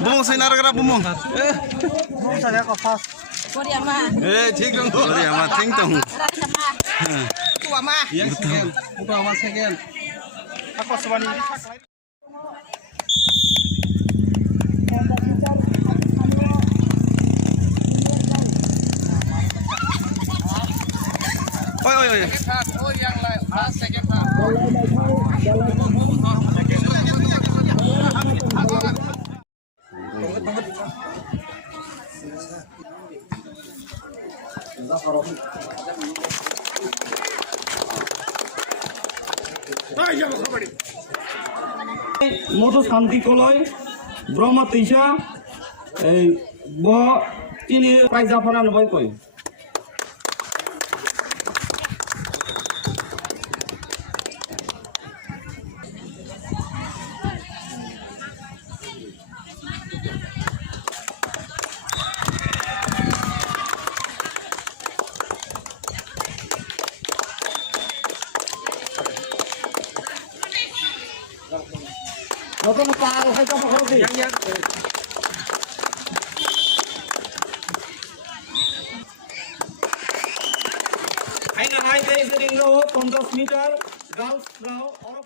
Bumong sa inaragara bumong. ঠিক dong. Ama ting tong. Itu ama. Yang second. Itu ama second. Aku sebani. Oi. Oh, yang last second part. মধু শান্তি কলয় ব্রহ্ম তৈসা এই ব তিনি প্রায় জাফানা নবাই কয় nó có một pha hay cho một không gì hay là hai giây gia đình lô 50 meter girls now